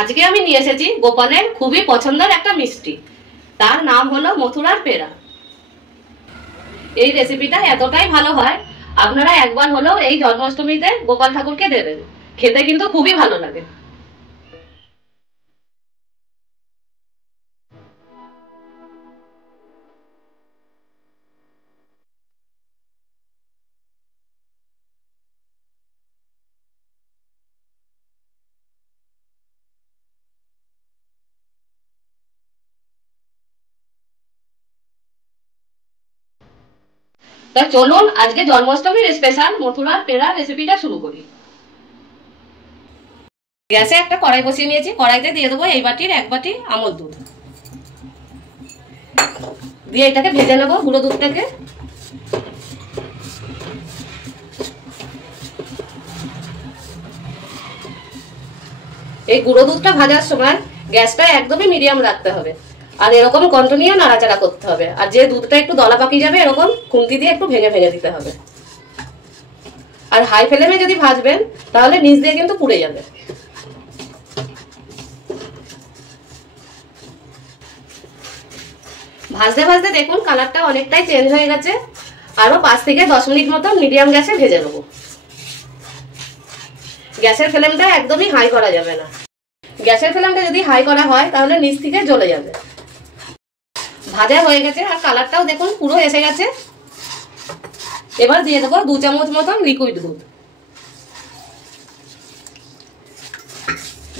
আজকে আমি নিয়ে এসেছি গোপালের খুবই পছন্দের একটা মিষ্টি, তার নাম হলো মথুরার পেড়া। এই রেসিপিটা এতটাই ভালো হয়, আপনারা একবার হলেও এই জন্মাষ্টমীতে গোপাল ঠাকুরকে দেবেন, খেতে কিন্তু খুবই ভালো লাগে। তা চলুন আজকে জন্মাষ্টমীর স্পেশাল মথুরার পেড়া রেসিপিটা শুরু করি। গ্যাসে একটা কড়াই বসিয়ে নিয়েছি, কড়াইতে দিয়ে দেবো এই বাটির 1 বাটি আমল দুধ, দিয়ে এটাকে ভেজে নেবো গুঁড়ো দুধটাকে। এই গুঁড়ো দুধটা ভাজার সময় গ্যাসটা একদমই মিডিয়াম রাখতে হবে, আর এরকম কন্টিনিউ নাড়াচাড়া করতে হবে। আর যে দুধটা একটু দলা পাকিয়ে যাবে এরকম খুন্তি দিয়ে একটু ভেঙে ভেঙে দিতে হবে। আর হাই ফ্লেমে যদি ভাজবেন তাহলে নিচ দিয়ে কিন্তু পুড়ে যাবে। ভাজতে ভাজতে দেখুন কালারটা অনেকটাই চেঞ্জ হয়ে গেছে। আরো 5 থেকে 10 মিনিট মতো মিডিয়াম গ্যাসে ভেজে নেবো। গ্যাসের ফ্লেমটা একদমই হাই করা যাবে না। গ্যাসের ফ্লেমটা যদি হাই করা হয় তাহলে নিচ থেকে জ্বলে যাবে। ভাজা হয়ে গেছে আর কালারটাও দেখুন পুরো এসে গেছে। এবার দিয়ে দেবো 2 চামচ মতন লিকুইড দুধ।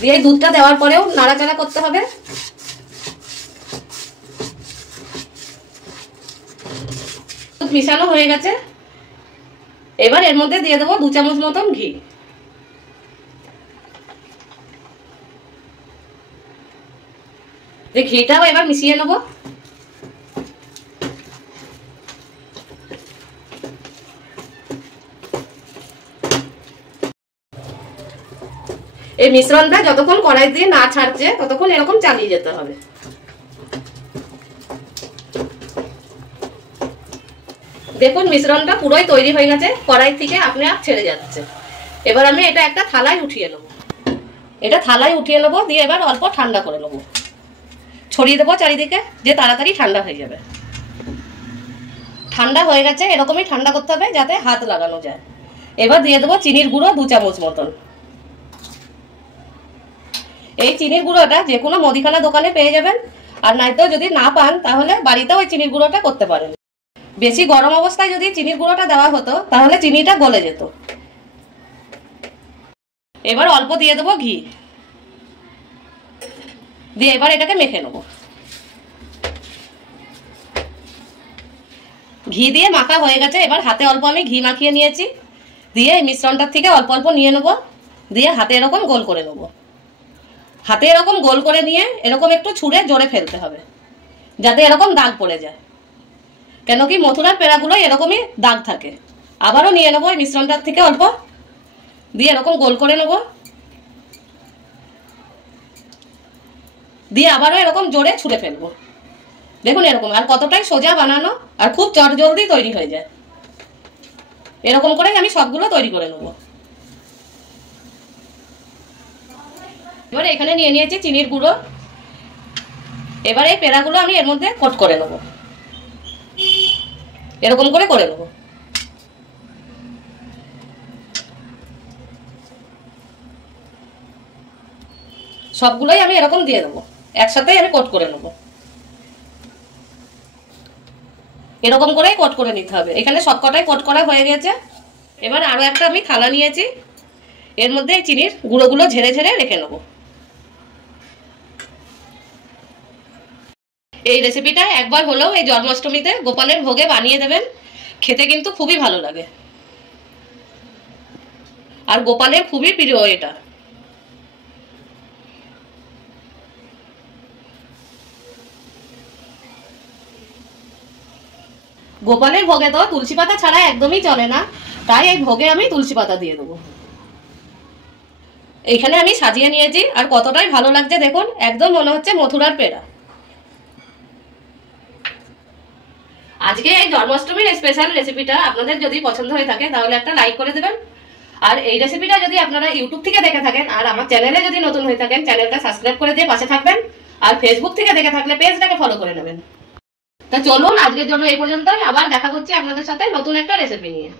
দিয়ে দুধটা দেওয়ার পরেও নাড়াচাড়া করতে হবে। দুধ মিশানো হয়ে গেছে। এবার এর মধ্যে দিয়ে দেবো 2 চামচ মতন ঘি। ঘিটাও এবার মিশিয়ে নেব। এই মিশ্রণটা যতক্ষণ কড়াই দিয়ে না ছাড়ছে ততক্ষণ এরকম চালিয়ে যেতে হবে। দেখুন মিশ্রণটা পুরোই তৈরি হয়ে গেছে, কড়াই থেকে আপনি আপ ছেড়ে যাচ্ছে। এবার আমি এটা একটা থালায় উঠিয়ে নেব। এটা থালায় উঠিয়ে নেব, দিয়ে এবার অল্প ঠান্ডা করে নেব। ছড়িয়ে দেবো চারিদিকে, যে তাড়াতাড়ি ঠান্ডা হয়ে যাবে। ঠান্ডা হয়ে গেছে, এরকমই ঠান্ডা করতে হবে যাতে হাত লাগানো যায়। এবার দিয়ে দেবো চিনির গুঁড়ো 2 চামচ মতন। এই চিনির গুঁড়োটা যে কোনো মুদিখানা দোকানে পেয়ে যাবেন, আর নয়তো যদি না পান তাহলে বাড়িতেও ওই চিনির গুঁড়োটা করতে পারেন। বেশি গরম অবস্থায় যদি চিনির গুঁড়োটা দেওয়া হতো তাহলে চিনিটা গলে যেত। এবার অল্প দিয়ে দেবো ঘি, দিয়ে এবার এটাকে মেখে নেব। ঘি দিয়ে মাখা হয়ে গেছে। এবার হাতে অল্প আমি ঘি মাখিয়ে নিয়েছি, দিয়ে এই মিশ্রণটার থেকে অল্প অল্প নিয়ে নেব, দিয়ে হাতে এরকম গোল করে নেব। হাতে এরকম গোল করে নিয়ে এরকম একটু ছুঁড়ে জোরে ফেলতে হবে যাতে এরকম দাগ পড়ে যায়, কেন কি মথুরার পেড়াগুলো এরকমই দাগ থাকে। আবারও নিয়ে নেবো এই মিশ্রণটার থেকে অল্প, দিয়ে এরকম গোল করে নেব, দিয়ে আবারও এরকম জোরে ছুঁড়ে ফেলবো। দেখুন এরকম, আর কতটাই সোজা বানানো, আর খুব চটজলদি তৈরি হয়ে যায়। এরকম করে আমি সবগুলো তৈরি করে নেব। এবারে এখানে নিয়ে নিয়েছি চিনির গুঁড়ো। এবার এই পেড়াগুলো আমি এর মধ্যে কোট করে নেব, এরকম করে নেব। সবগুলোই আমি এরকম দিয়ে দেবো, একসাথেই আমি কোট করে নেব। এরকম করেই কোট করে নিতে হবে। এখানে সবকটাই কোট করা হয়ে গেছে। এবার আরো একটা আমি থালা নিয়েছি, এর মধ্যে এই চিনির গুঁড়োগুলো ঝেড়ে ঝেড়ে রেখে নেব। এই রেসিপিটা একবার হলেও এই জন্মাষ্টমীতে গোপালের ভোগে বানিয়ে দেবেন, খেতে কিন্তু খুবই ভালো লাগে। আর গোপালের খুবই প্রিয় এটা। গোপালের ভোগে তো তুলসী পাতা ছাড়া একদমই চলে না, তাই এই ভোগে আমি তুলসী পাতা দিয়ে দেবো। এইখানে আমি সাজিয়ে নিয়েছি, আর কতটাই ভালো লাগছে দেখুন, একদম মনে হচ্ছে মথুরার পেড়া। আজকে এই জন্মাষ্টমীর স্পেশাল রেসিপিটা আপনাদের যদি পছন্দ হয়ে থাকে তাহলে একটা লাইক করে দেবেন, আর এই রেসিপিটা যদি আপনারা ইউটিউব থেকে দেখে থাকেন আর আমার চ্যানেলে যদি নতুন হয়ে থাকেন, চ্যানেলটা সাবস্ক্রাইব করে দিয়ে পাশে থাকবেন। আর ফেসবুক থেকে দেখে থাকলে পেজটাকে ফলো করে নেবেন। তা চলুন, আজকের জন্য এই পর্যন্তই। আবার দেখা করছি আপনাদের সাথে নতুন একটা রেসিপি নিয়ে।